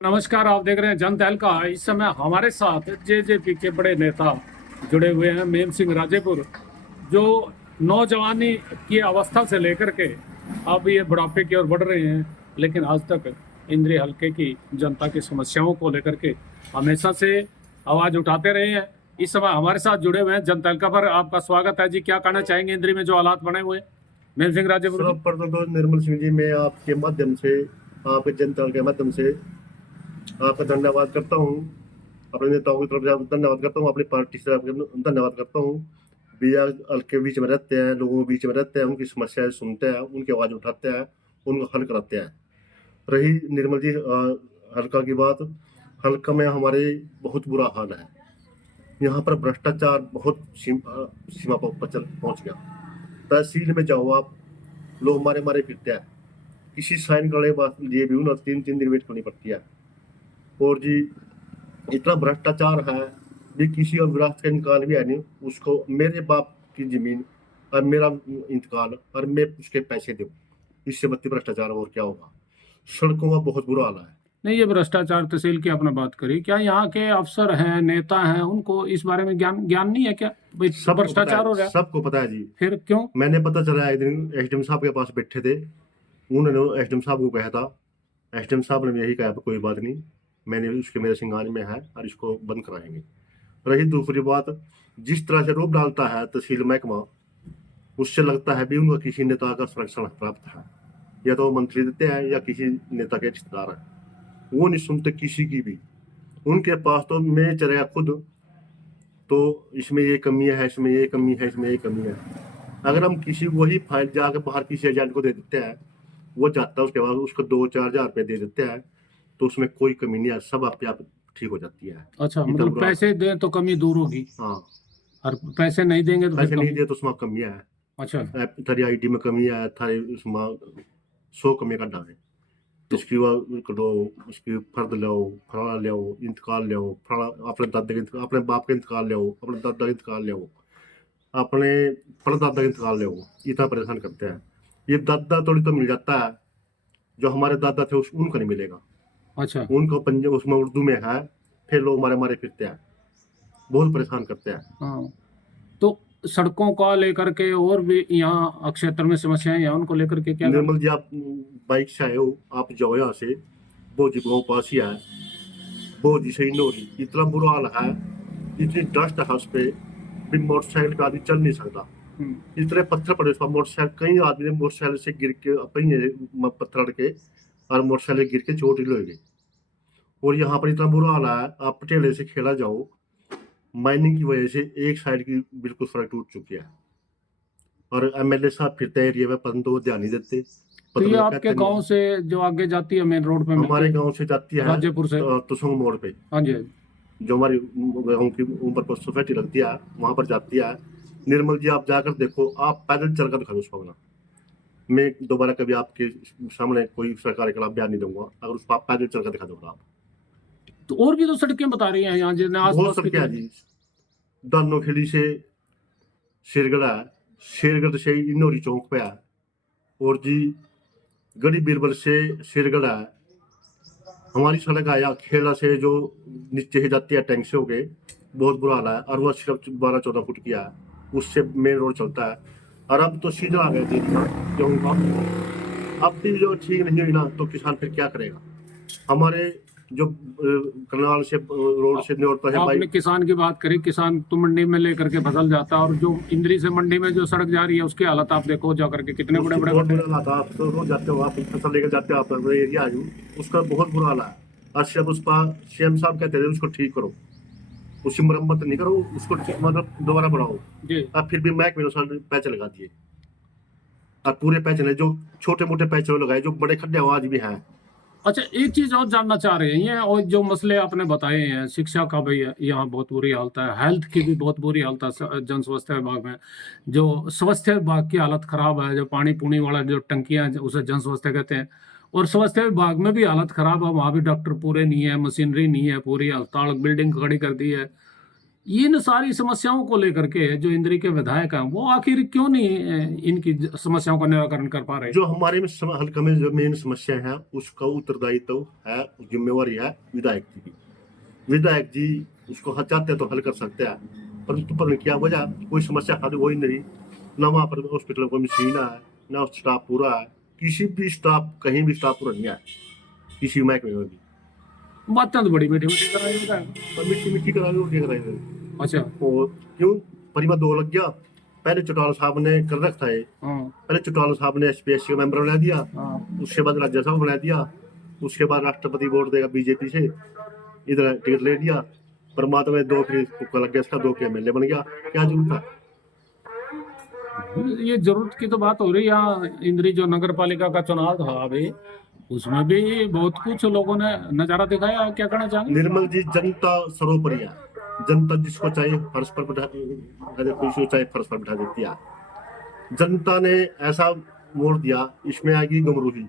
नमस्कार, आप देख रहे हैं जन तहलका। इस समय हमारे साथ जेजेपी के बड़े नेता जुड़े हुए हैं, मेम सिंह राजेपुर, जो नौजवानी की अवस्था से लेकर के अब ये बुढ़ापे की ओर बढ़ रहे हैं, लेकिन आज तक इंद्री हलके की जनता की समस्याओं को लेकर के हमेशा से आवाज उठाते रहे हैं। इस समय हमारे साथ जुड़े हुए हैं जन तहलका पर। आपका स्वागत है जी। क्या कहना चाहेंगे इंद्री में जो हालात बने हुए? मेम सिंह राजेपुर जी। सर्वप्रथम तो निर्मल सिंह जी, मैं आपके माध्यम से, आपके जनता के माध्यम से आपका धन्यवाद करता हूँ। अपने नेताओं की तरफ से आपको धन्यवाद करता हूँ, अपनी पार्टी से आपको धन्यवाद करता हूँ। भैया हल्के बीच में रहते हैं, लोगों के बीच में रहते हैं, उनकी समस्याएं सुनते हैं, उनकी आवाज उठाते हैं, उनको हल कराते हैं। रही निर्मल जी हल्का की बात, हल्का में हमारे बहुत बुरा हाल है। यहाँ पर भ्रष्टाचार बहुत सीमा पर पहुंच गया। तहसील में जाओ आप, लोग मारे मारे फिरते हैं। किसी साइन करने के बाद ये भी ना 3-3 दिन वेट करनी पड़ती है। और जी इतना भ्रष्टाचार है भी, किसी और विरासत का इंतकाल भी है नहीं उसको, मेरे बाप की जमीन और मेरा इंतकाल और मैं उसके पैसे दूं, इससे बत्ती भ्रष्टाचार और क्या होगा। सड़कों का बहुत बुरा हाल है। नहीं, ये भ्रष्टाचार तहसील की आपने बात करी, क्या यहाँ के अफसर हैं, नेता हैं, उनको इस बारे में ज्ञान ज्ञान नहीं है क्या भाई सबको पता भ्रष्टाचार हो रहा है, है? सबको पता है जी। फिर क्यों? मैंने पता चला एक दिन एसडीएम साहब के पास बैठे थे, उन्होंने एसडीएम साहब को कहा था, एसडीएम साहब ने यही कहा कोई बात नहीं, मैंने उसके मेरे सिंगार में है और इसको बंद कराएंगे। रही दूसरी बात, जिस तरह से रोप डालता है तहसील महकमा, उससे लगता है भी उनका किसी नेता का संरक्षण प्राप्त है, या तो मंत्री देते हैं या किसी नेता के रिश्तेदार हैं। वो नहीं सुनते किसी की भी। उनके पास तो मैं चलेगा खुद, तो इसमें ये कमी है, इसमें ये कमी है, इसमें ये कमी है। अगर हम किसी वही फाइल जाकर बाहर किसी एजेंट को दे देते हैं, वो जाता है, उसके बाद उसको 2-4 हजार रुपये दे देते हैं, तो उसमें कोई कमी नहीं है, सब आपके आप ठीक हो जाती है। अच्छा, इतना मतलब बुरा। पैसे दें तो कमी दूर होगी, हाँ, और पैसे नहीं देंगे तो फिर पैसे नहीं कमी। दिए तो उसमें कमी है। अच्छा, थारी आईडी में कमी है, थारे उसमें 100 कमी का डाले, तो इसकी करो, उसकी फर्द लो, फलाना लो, इंतकाल लो, फलाना अपने दादा के अपने बाप का इंतकाल लो, अपने दादा का इंतकाल लो, अपने परदादा का इंतकाल लो। इतना परेशान करते हैं। ये दादा थोड़ी तो मिल जाता है, जो हमारे दादा थे उनको नहीं मिलेगा। अच्छा। उनको पंजाब उसमें उर्दू में है, फिर लोग मारे मारे फिरते हैं, बहुत परेशान करते हैं। हाँ, तो सड़कों का लेकर के और भी यहाँ क्षेत्र में समस्याएं हैं, उनको लेकर के क्या निर्मल जी, आप बाइक से आए हो, आप जाओ यहाँ से, बोजी गाँव पास ही है, बोजी से नोरी इतना बुरा हाल है, इतनी डस्ट है उस पे भी, मोटरसाइकिल पे आदमी चल नहीं सकता। हम्म, इतने पत्थर पड़े उस पर, मोटरसाइकिल कई आदमी ने मोटरसाइकिल से गिर के पहिए पत्थर अड़ के और मोटरसाइकिल गिर के चोट ही हो गई। और यहाँ पर इतना बुरा हाल है, आप पटेले से खेला जाओ, माइनिंग की वजह से एक साइड की बिल्कुल सड़क टूट चुकी है। और एमएलए साहब फिरते हैं एरिया में, पता तो वो ध्यान नहीं देते, तो पता ये तो आपके कहते नहीं गांव है। से जो आगे जाती है मेन रोड पे मिलती हमारे है? गांव से जाती है राजेपुर से? तुसंग मोड़ पे, हाँ जी, हाँ जी। जो हमारी गाँव की ऊपर पर सोसाइटी लगती है, वहां पर जाती है। निर्मल जी, आप जाकर देखो, आप पैदल चलकर दिखा दो उसको अपना। मैं दोबारा कभी आपके सामने कोई सरकार के खिलाफ बयान नहीं दूंगा अगर उस पर आप पैदल चलकर दिखा दोगे आप। तो और भी तो सड़कें बता रही हैं यहाँ जिन्हें बहुत आसपास की सड़कें जो। हैं जी। दानोखेड़ी से शेरगढ़ है, शेरगढ़ से इनोरी चौक पे है। और जी गड़ी बीरबल से शेरगढ़ है। हमारी सड़क आया खेला से जो नीचे ही जाती है टैंक से होके, बहुत बुरा हाल है, और वह सिर्फ 12-14 फुट की है, उससे मेन रोड चलता है। और अब तो सीजन आ गया जी गेहूं का, अब भी जो ठीक नहीं हुई ना, तो किसान फिर क्या करेगा। हमारे जो करनाल से रोड से निकलता है भाई। आपने किसान की बात करी, किसान तो मंडी में लेकर के फसल जाता है, और जो इंद्री से मंडी में जो सड़क जा रही है उसकी हालत आप देखो जा करके, कितने बड़े उसकी बड़े बहुत गड्ढे। बुरा हाल था, आप तो रोज जाते हो, आप फसल लेकर जाते हो, आप एरिया आयु, उसका बहुत बुरा हाल है। और सिर्फ उस पर सीएम साहब कहते थे उसको ठीक करो, उसकी मरम्मत नहीं करो, उसको मतलब दोबारा बढ़ाओ। जी। अब फिर भी महकमे ने सारे पैसे लगा दिए, और पूरे पैसे नहीं, जो छोटे मोटे पैसे लगाए, जो बड़े खड्डे आज भी हैं। अच्छा, एक चीज और जानना चाह रहे हैं ये, और जो मसले आपने बताए हैं, शिक्षा का भी यहाँ बहुत बुरी हालत है, हेल्थ की भी बहुत बुरी हालत है, जन स्वास्थ्य विभाग में जो स्वास्थ्य विभाग की हालत खराब है, जो पानी पुनी वाला जो टंकियां हैं, उसे जन स्वास्थ्य कहते हैं, और स्वास्थ्य विभाग में भी हालत खराब है, वहां भी डॉक्टर पूरे नहीं है, मशीनरी नहीं है, पूरी अस्पताल बिल्डिंग खड़ी कर दी है। इन सारी समस्याओं को लेकर के जो इंद्री के विधायक हैं वो आखिर क्यों नहीं इनकी समस्याओं का निराकरण कर पा रहे? जो हमारे में हल्का में जो मेन समस्या है उसका उत्तरदायित्व है, जिम्मेवारी है विधायक जी की। विधायक जी उसको चाहते तो हल कर सकते हैं, परंतु पता नहीं क्या वजह, कोई समस्या हल हो ही नहीं। ना वहाँ पर हॉस्पिटल में कोई मशीन है, ना स्टाफ पूरा है, किसी भी स्टाफ कहीं भी स्टाफ पूरा नहीं है, किसी महकमे में भी। बातें तो बड़ी मीठी मीठी कर रहे हैं। और मिट्टी मिट्टी कराई और क्या कराई। अच्छा। और क्यों परिवार दो लग गया। पहले चौटाला साहब ने कर रखा है, हाँ पहले चौटाला साहब ने एसपीएससी का मेंबर बना दिया, हाँ। उसके बाद राज्यसभा बना दिया, उसके बाद राष्ट्रपति वोट देगा बीजेपी से, इधर टिकट ले लिया। परमात्मा में दो फिर तुक्का लग गया इसका, दो के एमएलए बन गया। क्या जरूरत था? ये जरूरत की तो बात हो रही है। यहाँ इंद्री जो नगर पालिका का चुनाव था अभी, उसमें भी बहुत कुछ लोगों ने नजारा दिखाया। क्या कहना चाहेंगे? निर्मल जी, जनता सर्वोपरि है। जनता जिसको चाहिए फर्श पर बैठा, किसी चाहिए फर्श पर बैठा देती है। जनता ने ऐसा वोट दिया, इसमें आएगी गमरूही,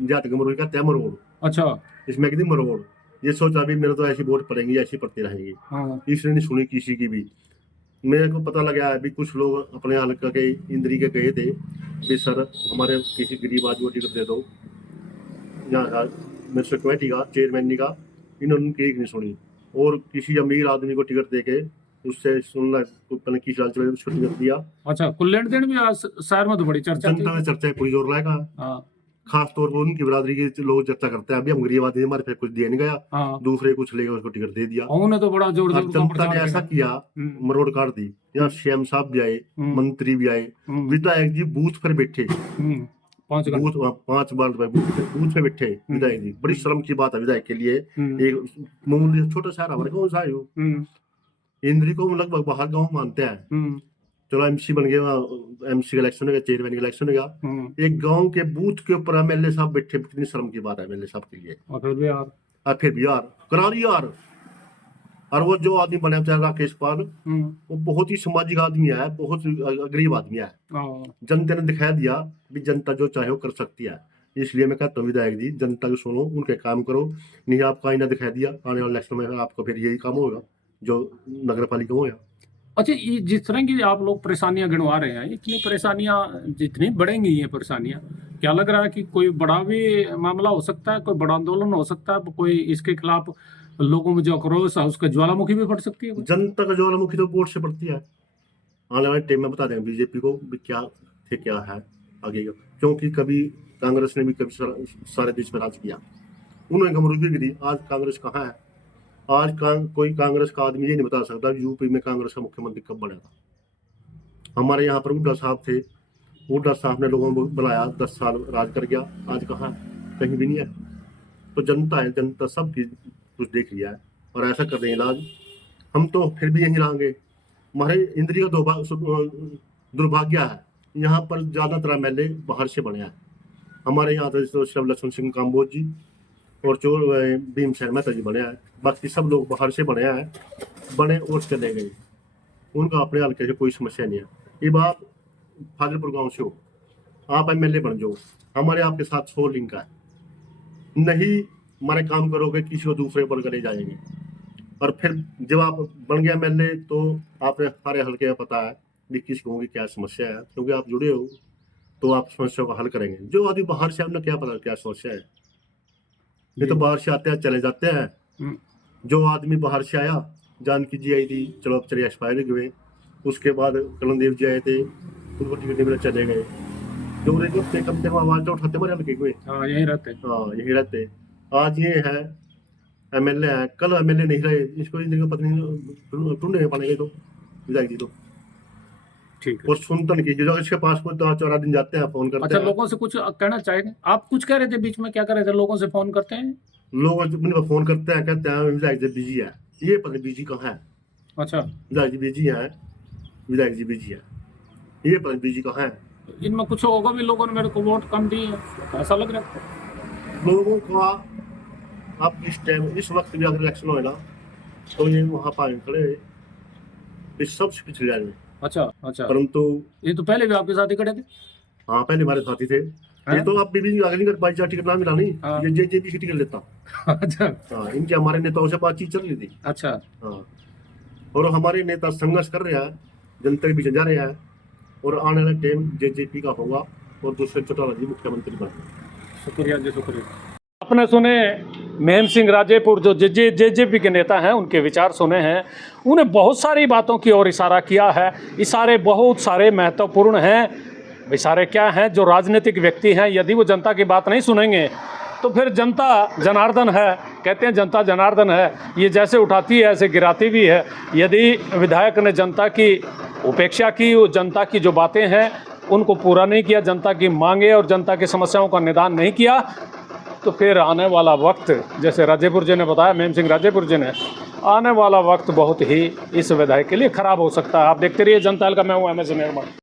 जात गमरूही का त्या मरोड़, अच्छा। इसमें आएगी मरोड़। ये सोचा भी मेरे तो ऐसी वोट पड़ेंगी, ऐसी पड़ती रहेंगी। हाँ इसने नहीं सुनी किसी की भी। मेरे को पता लगा है अभी कुछ लोग अपने हल्का के इंद्री के गए थे भी, सर हमारे किसी गरीब आदमी को टिकट दे दो, यहाँ मेरे से कमेटी का चेयरमैन जी का, इन्होंने एक नहीं सुनी। और किसी अमीर आदमी को टिकट देके उससे सुनना किस लालच में उसको टिकट दिया। अच्छा, कुल लेन देन भी आज शहर में तो बड़ी चर्चा थी। जनता में चर्चा पूरी जोर लाएगा। हाँ खास तौर पर उनकी बिरादरी के लोग चर्चा करते हैं, अभी हम गरीब आदमी हमारे फिर कुछ दिया नहीं गया, हाँ। दूसरे कुछ लेगा उसको टिकट दे दिया। उन्होंने तो बड़ा जोर अब जनता ने ऐसा किया, मरोड़ काट दी। यहाँ सीएम साहब भी आए, मंत्री भी आए, विधायक जी बूथ पर बैठे, 5 घंटे बूथ 5 बार बूथ पे बैठे विधायक जी। बड़ी शर्म की बात है विधायक के लिए। एक मामूली छोटा शहर हमारे कौन सा है वो, इंद्री को लगभग बाहर गाँव मानते हैं। चलो एमसी बन गया, एमसी का इलेक्शन हो गया, चेयरमैन का इलेक्शन हो गया, एक गांव के बूथ के ऊपर एमएलए साहब बैठे। कितनी शर्म की बात है एमएलए साहब के लिए। और फिर भी यार करा दी यार। और वो जो आदमी बने बेचारा राकेश पाल, वो बहुत ही सामाजिक आदमी है, बहुत गरीब आदमी है। जनता ने दिखा दिया भी जनता जो चाहे वो कर सकती है। इसलिए मैं कहता हूँ विधायक जी, जनता को सुनो, उनके काम करो। नहीं आपका आईना दिखा दिया, आने वाले इलेक्शन में आपको फिर यही काम होगा जो नगर पालिका होगा। अच्छा, ये जिस तरह की आप लोग परेशानियां गिनवा रहे हैं, इतनी परेशानियां जितनी बढ़ेंगी ये परेशानियां, क्या लग रहा है कि कोई बड़ा भी मामला हो सकता है, कोई बड़ा आंदोलन हो सकता है, कोई इसके खिलाफ लोगों में जो आक्रोश है उसका ज्वालामुखी भी फट सकती है? जनता का ज्वालामुखी तो वोट से पड़ती है। आने वाले टाइम में बता देंगे बीजेपी को भी क्या थे क्या है आगे का। क्योंकि कभी कांग्रेस ने भी कभी सारे देश में राज किया, उन्होंने गमरूदी गिरी। आज कांग्रेस कहाँ है? आज कोई कांग्रेस का आदमी ये नहीं बता सकता यूपी में कांग्रेस का मुख्यमंत्री कब बना था। हमारे यहाँ पर हुड्डा साहब थे, हुड्डा साहब ने लोगों को बुलाया, 10 साल राज कर गया। आज कहाँ है? कहीं भी नहीं है। तो जनता है, जनता सब कुछ देख लिया है और ऐसा कर देंगे इलाज। हम तो फिर भी यहीं रहेंगे। हमारे इंद्री का दुर्भाग्य है, यहाँ पर ज्यादातर एमएलए बाहर से बने हैं। हमारे यहाँ तो शिव लक्ष्मण सिंह काम्बोज जी और जो भीमसेन मेहता जी बने हैं, बाकी सब लोग बाहर से बने हैं, बने और चले गए। उनका अपने हल्के से कोई समस्या नहीं है। ये बात फाजिलपुर गांव से हो, आप एमएलए बन जाओ, हमारे आपके साथ 100 लिंक है। नहीं हमारे काम करोगे, किसी को दूसरे पर करे जाएंगे। और फिर जब आप बन गया एमएलए तो आपने सारे हल्के का पता है भी किसको होगी क्या समस्या है, क्योंकि आप जुड़े हो तो आप समस्या को हल करेंगे। जो आदमी बाहर से उन्हें क्या पता क्या समस्या है, ये तो बाहर से आते हैं चले जाते हैं। जो आदमी बाहर से आया, जानकी जी आई थी, चलो अब चले एक्सपायर हुए, उसके बाद कलनदेव जी आए थे, उनको टिकट मिले चले गए। जो कम से कम आवाज तो उठाते हमारे हल्के हुए, यही रहते। हाँ यही रहते। आज ये है एमएलए है, कल एमएलए नहीं रहे, इसको इनकी पत्नी ढूंढने पाएंगे तो विधायक जी तो ठीक है। और सुनता नहीं जो इसके पास को 4 दिन जाते हैं, फोन करते अच्छा, हैं। लोगों से कुछ कहना चाहेंगे? आप कुछ कह रहे थे बीच में, क्या कर रहे थे? लोगों से फोन करते हैं, लोग फोन करते हैं, कहते हैं विधायक जी बिजी है। ये पता नहीं बिजी कहाँ है। अच्छा, विधायक जी बिजी है, विधायक जी बिजी है, ये पता नहीं बिजी कहाँ है। इनमें कुछ होगा भी, लोगों ने मेरे को वोट कम दिए है, ऐसा लग रहा है लोगों का। आप इस टाइम इस वक्त भी अगर इलेक्शन हो ना तो ये वहाँ पाए खड़े इस सबसे पिछले जाए में। अच्छा अच्छा, परंतु ये तो पहले भी आपके साथ ही खड़े थे। हाँ पहले हमारे साथी थे। ये तो आप भी आगे नहीं कर पाई, टिकट ना मिला नहीं, हाँ। ये जे की टिकट लेता। अच्छा हाँ, इनके हमारे नेताओं से बातचीत चल रही थी। अच्छा, हाँ और हमारे नेता संघर्ष कर रहे हैं, जनता के बीच जा रहे हैं, और आने वाला टाइम जेजेपी का होगा और दुष्यंत चौटाला जी मुख्यमंत्री बने। शुक्रिया जी, शुक्रिया। आपने सुने मेम सिंह राजेपुर जो जेजेपी के नेता हैं, उनके विचार सुने हैं। उन्हें बहुत सारी बातों की ओर इशारा किया है। इशारे बहुत सारे महत्वपूर्ण हैं। इशारे क्या हैं? जो राजनीतिक व्यक्ति हैं, यदि वो जनता की बात नहीं सुनेंगे तो फिर जनता जनार्दन है, कहते हैं जनता जनार्दन है, ये जैसे उठाती है ऐसे गिराती भी है। यदि विधायक ने जनता की उपेक्षा की, वो जनता की जो बातें हैं उनको पूरा नहीं किया, जनता की मांगे और जनता की समस्याओं का निदान नहीं किया, तो फिर आने वाला वक्त, जैसे राजेपुर जी ने बताया, मेम सिंह राजेपुर जी ने, आने वाला वक्त बहुत ही इस विधायक के लिए खराब हो सकता है। आप देखते रहिए जनता हल्का। मैं हूँ MS निर्मल।